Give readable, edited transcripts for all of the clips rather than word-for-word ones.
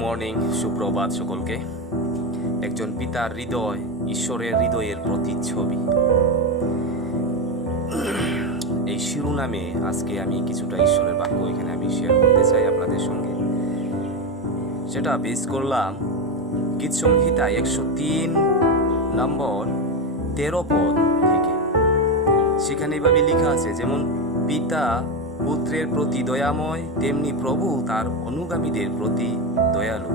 Morning, সুপ্রভাত সকলকে। একজন পিতার হৃদয় ঈশ্বরের হৃদয়ের প্রতিচ্ছবি। এই শিরোনামে আজকে আমি কিছুটা ঈশ্বরের বাক্য এখানে আমি শেয়ার করতে চাই আপনাদের সঙ্গে। সেটা বেস করলাম গীত সংহিতা 103 নম্বর 13 পদ থেকে। সেখানে এভাবে লেখা আছে, যেমন পিতা পুত্রের প্রতি দয়াময়, তেমনি প্রভু তার অনুগামীদের প্রতি দয়ালু।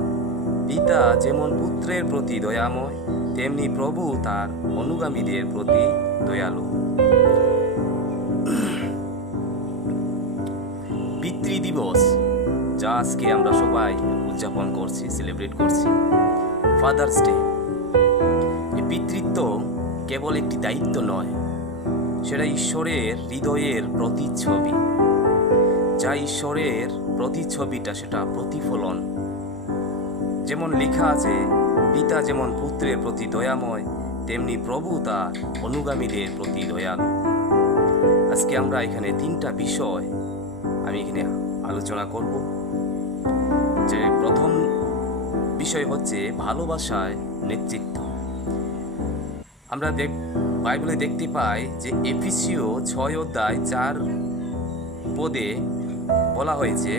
পিতা যেমন পুত্রের প্রতি দয়াময়, তেমনি প্রভু তার অনুগামীদের প্রতি দয়ালু। পিতৃদিবস, যা আজকে আমরা সবাই উদযাপন করছি, সেলিব্রেট করছি, ফাদার্স ডে। এই পিতৃত্ব কেবল একটি দায়িত্ব নয়, সেটা ঈশ্বরের হৃদয়ের প্রতিচ্ছবি। যা ঈশ্বরের প্রতিচ্ছবিটা, সেটা প্রতিফলন। যেমন লেখা আছে, পিতা যেমন পুত্রের প্রতি দয়াময়, তেমনি প্রভু তার অনুগামীদের প্রতি দয়ালু। আজকে আমরা এখানে 3টা বিষয় আমি এখানে আলোচনা করব। যে প্রথম বিষয় হচ্ছে ভালোবাসায় নেতৃত্ব। আমরা বাইবেলে দেখতে পাই যে এফেসীয় 6 অধ্যায় 4 পদে বলা হয়েছে,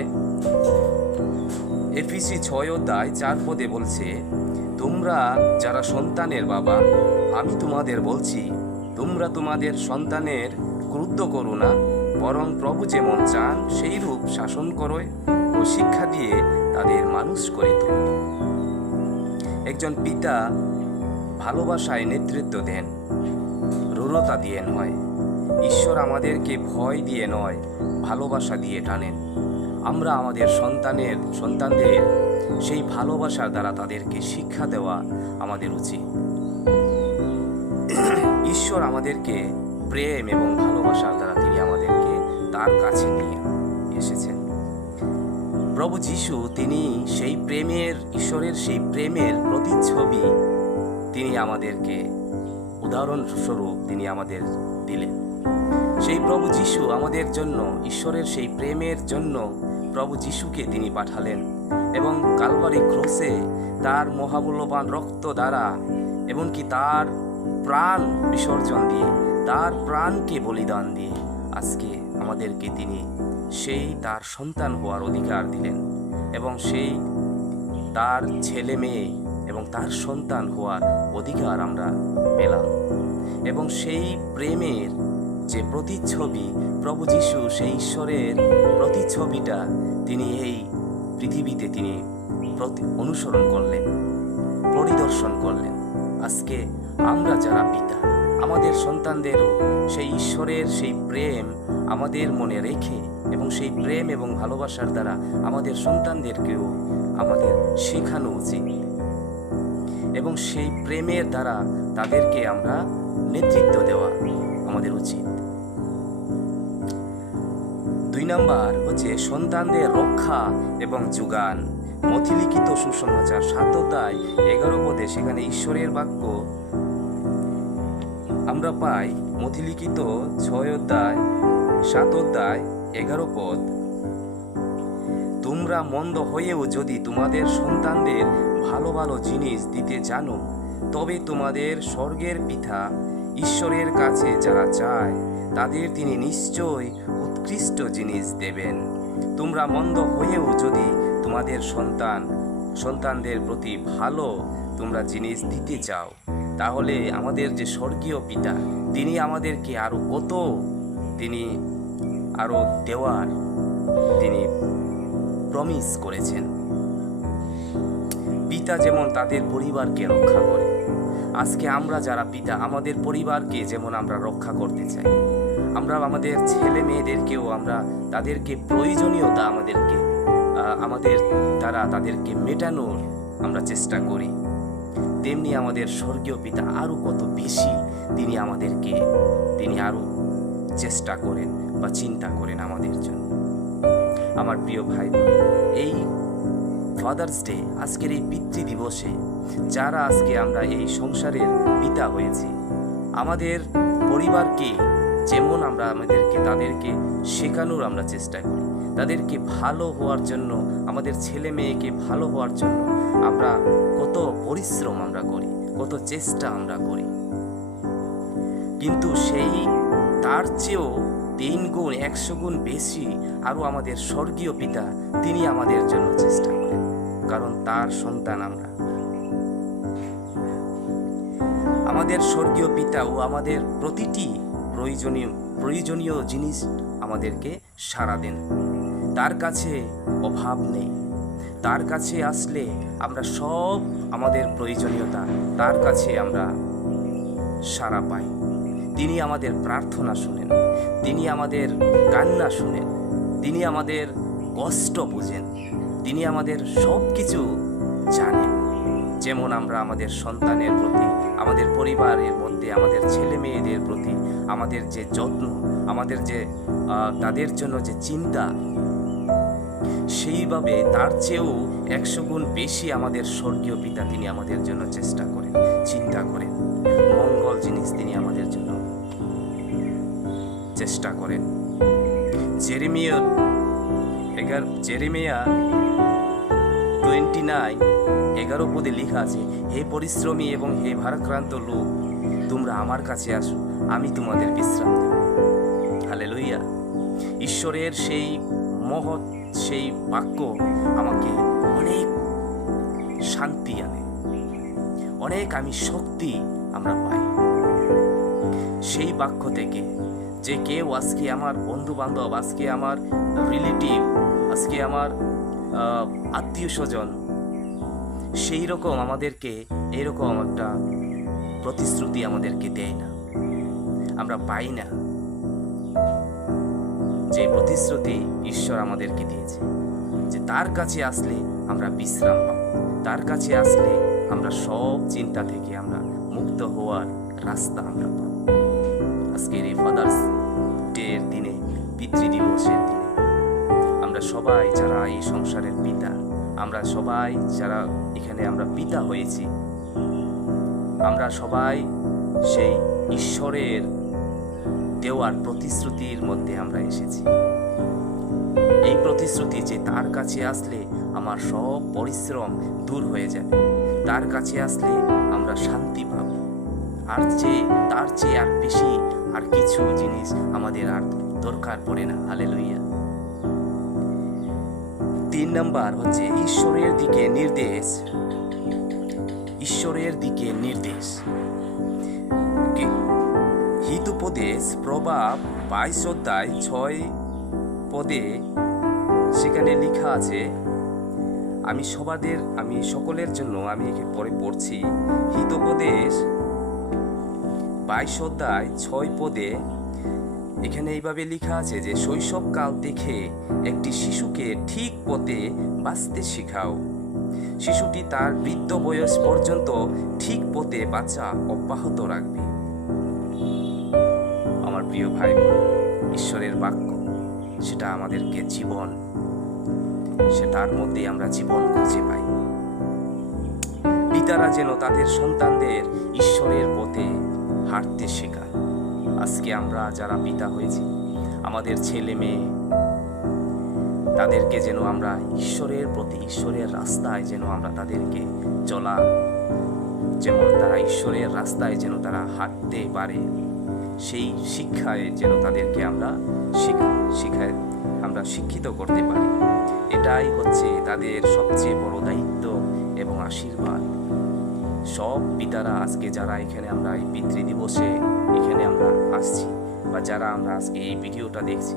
এফেসী 6 অধ্যায় 4 পদে বলছে, তোমরা যারা সন্তানের বাবা, আমি তোমাদের বলছি, তোমরা তোমাদের সন্তানের ক্রুদ্ধ করো না, বরং প্রভু যেমন চান সেই রূপ শাসন করো ও শিক্ষা দিয়ে তাদের মানুষ করে তোলো। একজন পিতা ভালোবাসায় নেতৃত্ব দেন, রূঢ়তা দিয়ে নয়। ঈশ্বর আমাদেরকে ভয় দিয়ে নয়, ভালোবাসা দিয়ে টানেন। আমরা আমাদের সন্তানদের সেই ভালোবাসার দ্বারা তাদেরকে শিক্ষা দেওয়া আমাদের উচিত। ঈশ্বর আমাদেরকে প্রেম এবং ভালোবাসার দ্বারা তিনি আমাদেরকে তার কাছে নিয়ে এসেছেন। প্রভু যিশু, তিনি সেই প্রেমের, ঈশ্বরের সেই প্রেমের প্রতিচ্ছবি তিনি আমাদেরকে উদাহরণস্বরূপ তিনি আমাদের দিলেন। সেই প্রভু যিশু আমাদের জন্য, ঈশ্বরের সেই প্রেমের জন্য প্রভু যিশুকে তিনি পাঠালেন এবং কালভারি ক্রসে তার মহামূল্যবান রক্ত দ্বারা, এমনকি তার প্রাণ বিসর্জন দিয়ে, তার প্রাণকে বলিদান দিয়ে আজকে আমাদেরকে তিনি সেই তার সন্তান হওয়ার অধিকার দিলেন এবং সেই তার ছেলে মেয়ে এবং তার সন্তান হওয়ার অধিকার আমরা পেলাম। এবং সেই প্রেমের যে প্রতিচ্ছবি প্রভু যিশু, সেই ঈশ্বরের প্রতিচ্ছবিটা তিনি এই পৃথিবীতে তিনি অনুসরণ করলেন, পরিদর্শন করলেন। আজকে আমরা যারা পিতা, আমাদের সন্তানদেরও সেই ঈশ্বরের সেই প্রেম আমাদের মনে রেখে এবং সেই প্রেম এবং ভালোবাসার দ্বারা আমাদের সন্তানদেরকেও আমাদের শেখানো উচিত এবং সেই প্রেমের দ্বারা তাদেরকে আমরা নেতৃত্ব দেওয়া আমাদের উচিত। 2 নম্বর হচ্ছে সন্তানদের রক্ষা এবং যোগান। মথিলিখিত সুসমাচার 7 অধ্যায় 11 পদে সেখানে ঈশ্বরের বাক্য আমরা পাই। মথিলিখিত 6 অধ্যায় 7 অধ্যায় 11 পদ, তোমরা মন্দ হয়েও যদি তোমাদের সন্তানদের ভালো ভালো জিনিস দিতে জানো, তবে তোমাদের স্বর্গের পিতা ঈশ্বরের কাছে যারা চায় তাদের তিনি নিশ্চয় উৎকৃষ্ট জিনিস দেবেন। তোমরা মন্দ হয়েও যদি তোমাদের সন্তানদের প্রতি ভালো তোমরা জিনিস দিতে চাও, তাহলে আমাদের যে স্বর্গীয় পিতা, তিনি আমাদেরকে আরো কত তিনি আরো দেওয়ার তিনি প্রমিস করেছেন। পিতা যেমন তাদের পরিবারকে রক্ষা করে, আজকে আমরা যারা পিতা, আমাদের পরিবারকে যেমন আমরা রক্ষা করতে চাই, আমরা আমাদের ছেলে মেয়েদেরকেও আমরা তাদেরকে প্রয়োজনীয়তা আমাদের দ্বারা তাদেরকে মেটানোর আমরা চেষ্টা করি, তেমনি আমাদের স্বর্গীয় পিতা আরো কত বেশি তিনি আরো চেষ্টা করেন বা চিন্তা করেন আমাদের জন্য। আমার প্রিয় ভাই, এই ফাদার্স ডে, আজকের এই পিতৃদিবসে যারা আজকে আমরা এই সংসারের পিতা হয়েছি, আমাদের পরিবারকে যেমন আমরা তাদেরকে শেখানোর আমরা চেষ্টা করি, তাদেরকে ভালো হওয়ার জন্য, আমাদের ছেলে মেয়েকে ভালো হওয়ার জন্য আমরা কত পরিশ্রম আমরা করি, কত চেষ্টা আমরা করি, কিন্তু সেই তার চেয়েও 3 গুণ 100 গুণ বেশি আরো আমাদের স্বর্গীয় পিতা তিনি আমাদের জন্য চেষ্টা করেন, কারণ তার সন্তান আমরা। আমাদের স্বর্গীয় পিতা ও আমাদের প্রতিটি প্রয়োজনীয় জিনিস আমাদেরকে সাড়া দেন। তার কাছে অভাব নেই। তার কাছে আসলে আমরা সব আমাদের প্রয়োজনীয়তা তার কাছে আমরা সাড়া পাই। তিনি আমাদের প্রার্থনা শুনেন, তিনি আমাদের কান্না শুনেন, তিনি আমাদের কষ্ট বুঝেন, তিনি আমাদের সব কিছু জানেন। যেমন আমরা আমাদের সন্তানের প্রতি, আমাদের পরিবারের মধ্যে আমাদের ছেলে মেয়েদের প্রতি আমাদের যে যত্ন, আমাদের যে তাদের জন্য যে চিন্তা, সেইভাবে তার চেয়েও 100 গুণ বেশি আমাদের স্বর্গীয় পিতা তিনি আমাদের জন্য চেষ্টা করেন, চিন্তা করেন, মঙ্গল জিনিস তিনি আমাদের জন্য চেষ্টা করেন। জেরেমিয়া 29:11 পদে লেখা আছে, হে পরিশ্রমী এবং হে ভারাক্রান্ত লোক, তোমরা আমার কাছে আসো, আমি তোমাদের বিশ্রাম দেব। হালেলুয়া। ঈশ্বরের সেই মহৎ সেই বাক্য আমাকে অনেক শান্তি আনে, অনেক আমি শক্তি আমরা পাই সেই বাক্য থেকে। যে কেউ আজকে আমার বন্ধু বান্ধব, আজকে আমার রিলেটিভ, আজকে আমার আত্মীয় স্বজন, সেই রকম আমাদেরকে এরকম একটা প্রতিশ্রুতি আমাদেরকে দেয় না, আমরা পাই না। যে প্রতিশ্রুতি ঈশ্বর আমাদেরকে দিয়েছে, যে তার কাছে আসলে আমরা বিশ্রাম পাব, তার কাছে আসলে আমরা সব চিন্তা থেকে আমরা মুক্ত হওয়ার রাস্তা আমরা পাব। আজকের এই ফাদার্স ডের দিনে, পিতৃদিবসের দিনে, আমরা সবাই যারা এই সংসারের পিতা, আমরা সবাই যারা এখানে আমরা পিতা হয়েছি, আমরা সবাই সেই ঈশ্বরের দেওয়ার প্রতিশ্রুতির মধ্যে আমরা এসেছি। এই প্রতিশ্রুতি যে তার কাছে আসলে আমার সব পরিশ্রম দূর হয়ে যাবে, তার কাছে আসলে আমরা শান্তি পাব, আর তার চেয়ে আর বেশি আর কিছু জিনিস আমাদের আর দরকার পড়ে না। হালেলুয়া। 3 নাম্বার হচ্ছে ঈশ্বরের দিকে নির্দেশ। ঈশ্বরের দিকে নির্দেশ। হিতোপদেশ প্রভাব 22:6 পদে সেখানে লেখা আছে, আমি সকলের জন্য আমি পরে পড়ছি। হিতোপদেশ 22:6 পদে এখানে এইভাবে লেখা আছে যে, শৈশবকাল থেকে একটি শিশুকে ঠিক পথে বাঁচতে শেখাও, শিশুটি তার বৃদ্ধ বয়স পর্যন্ত ঠিক পথে বাঁচা অব্যাহত রাখবে। আমার প্রিয় ভাই বোন, ঈশ্বরের বাক্য সেটা আমাদেরকে জীবন, সেটার মধ্যে আমরা জীবন খুঁজে পাই। পিতারা যেন তাদের সন্তানদের ঈশ্বরের পথে হাঁটতে শেখায়। আজকে আমরা যারা পিতা হয়েছি, আমাদের ছেলে মেয়ে, তাদেরকে যেন আমরা ঈশ্বরের প্রতি, ঈশ্বরের রাস্তায় যেন আমরা তাদেরকে চলা, যেমন তারা ঈশ্বরের রাস্তায় যেন তারা হাঁটতে পারে, সেই শিক্ষায় যেন তাদেরকে আমরা শিক্ষিত করতে পারি। এটাই হচ্ছে তাদের সবচেয়ে বড় দায়িত্ব এবং আশীর্বাদ। সব পিতারা আজকে যারা এখানে আমরা এই পিতৃদিবসে এখানে আমরা আসছি, বা যারা আমরা আজকে এই ভিডিওটা দেখছি,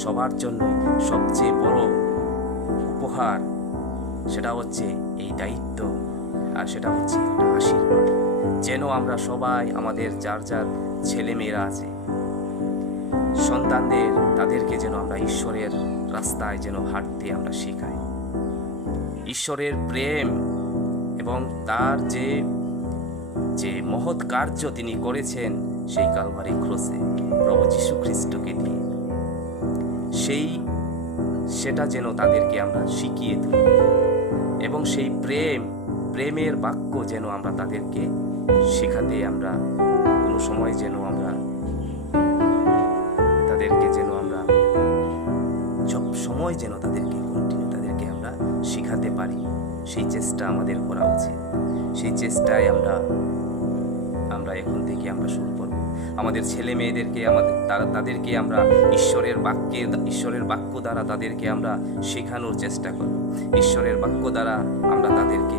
সবার জন্য সবচেয়ে বড় উপহার সেটা হচ্ছে এই দায়িত্ব, আর সেটা হচ্ছে একটা আশীর্বাদ। যেন আমরা সবাই আমাদের যার যার ছেলে মেয়েরা আছে, সন্তানদের, তাদেরকে যেন আমরা ঈশ্বরের রাস্তায় যেন হাঁটতে আমরা শেখাই। ঈশ্বরের প্রেম এবং তার যে মহৎ কার্য তিনি করেছেন সেই কালভারি ক্রসে প্রভু যীশু খ্রিস্টকে দিয়ে, সেটা যেন তাদেরকে আমরা শিখিয়ে তুলি, এবং সেই প্রেমের বাক্য যেন আমরা তাদেরকে শেখাতে আমরা কোনো সময় যেন আমরা তাদেরকে যেন আমরা সময় যেন তাদেরকে তাদেরকে আমরা শেখাতে পারি, সেই চেষ্টা আমাদের করা উচিত। সেই চেষ্টায় আমরা এখন থেকে আমরা শুরু করব। আমাদের ছেলে মেয়েদেরকে তাদেরকে আমরা ঈশ্বরের বাক্য দ্বারা তাদেরকে আমরা শেখানোর চেষ্টা করব। ঈশ্বরের বাক্য দ্বারা আমরা তাদেরকে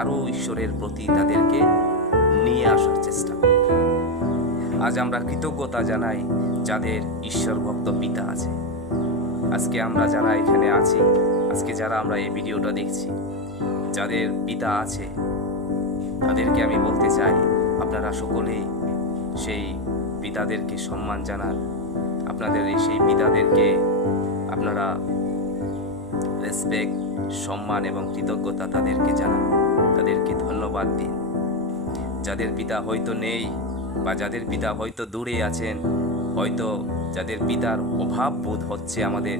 আরো ঈশ্বরের প্রতি তাদেরকে নিয়ে আসার চেষ্টা করব। আজ আমরা কৃতজ্ঞতা জানাই যাদের ঈশ্বর ভক্ত পিতা আছে। আজকে আমরা যারা এখানে আছি, আজকে যারা আমরা এই ভিডিওটা দেখছি, যাদের পিতা আছে, তাদেরকে আমি বলতে চাই, আপনারা সকলেই সেই পিতাদেরকে সম্মান জানান। আপনাদের সেই পিতাদেরকে আপনারা রেসপেক্ট, সম্মান এবং কৃতজ্ঞতা তাদেরকে জানান, তাদেরকে ধন্যবাদ দিন। যাদের পিতা হয়তো নেই বা যাদের পিতা হয়তো দূরে আছেন, হয়তো যাদের পিতার অভাব বোধ হচ্ছে আমাদের,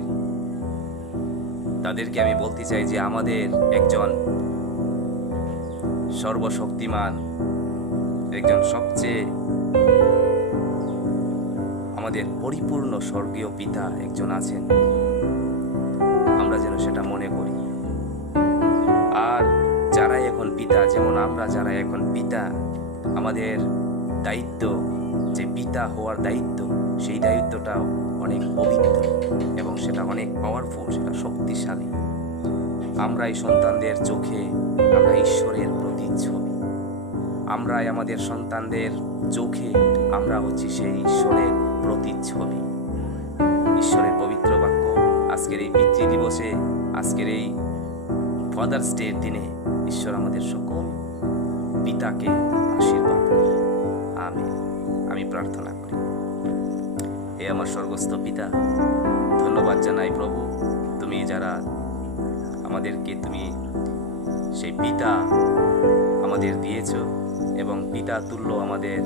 তাদেরকে আমি বলতে চাই যে আমাদের একজন সর্বশক্তিমান, একজন সবচেয়ে আমাদের পরিপূর্ণ স্বর্গীয় পিতা একজন আছেন। আমরা যেন সেটা মনে করি। আর যারা এখন পিতা, যেমন আমরা যারা এখন পিতা, আমাদের দায়িত্ব, যে পিতা হওয়ার দায়িত্ব, সেই দায়িত্বটা অনেক পবিত্র এবং সেটা অনেক পাওয়ারফুল, সেটা শক্তিশালী। আমরা এই সন্তানদের চোখে আমরা ঈশ্বরের প্রতিচ্ছবি। আমরা আমাদের সন্তানদের চোখে আমরা হচ্ছি সেই ঈশ্বরের প্রতিচ্ছবি। ঈশ্বরের পবিত্র বাক্য আজকের এই পিতৃ দিবসে, আজকের এই ফাদার্স ডের দিনে ঈশ্বর আমাদের সকল পিতাকে আশীর্বাদ করে। আমি প্রার্থনা করি। হে আমার স্বর্গস্থ পিতা, ধন্যবাদ জানাই প্রভু, তুমি যারা আমাদেরকে তুমি সেই পিতা আমাদের দিয়েছ এবং পিতা তুল্য আমাদের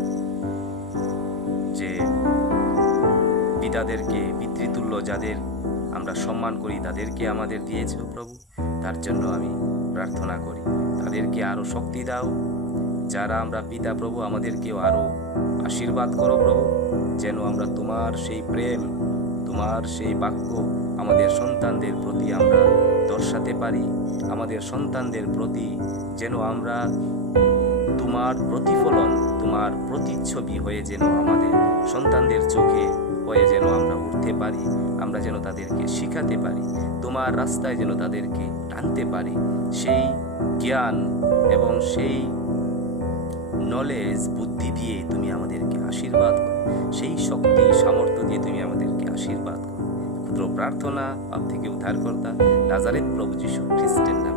যে পিতাদেরকে, পিতৃতুল্য যাদের আমরা সম্মান করি, তাদেরকে আমাদের দিয়েছ প্রভু। তার জন্য আমি প্রার্থনা করি, তাদেরকে আরো শক্তি দাও। যারা আমরা পিতা প্রভু, আমাদেরকেও আরো আশীর্বাদ করো প্রভু, যেন আমরা তোমার সেই প্রেম, তোমার সেই বাক্য আমাদের সন্তানদের প্রতি আমরা দর্শাতে পারি। আমাদের সন্তানদের প্রতি যেন আমরা তোমার প্রতিফলন, তোমার প্রতিচ্ছবি হয়ে যেন আমাদের সন্তানদের চোখে হয়ে যেন আমরা উঠতে পারি। আমরা যেন তাদেরকে শিখাতে পারি, তোমার রাস্তায় যেন তাদেরকে টানতে পারি। সেই জ্ঞান এবং সেই নলেজ, বুদ্ধি দিয়ে তুমি আমাদেরকে আশীর্বাদ করো, সেই শক্তি সামর্থ্য দিয়ে তুমি আমাদেরকে আশীর্বাদ করো। ক্ষুদ্র প্রার্থনা পাপ থেকে উদ্ধারকর্তা নাজারেত প্রভু যীশু খ্রিস্টের নামে।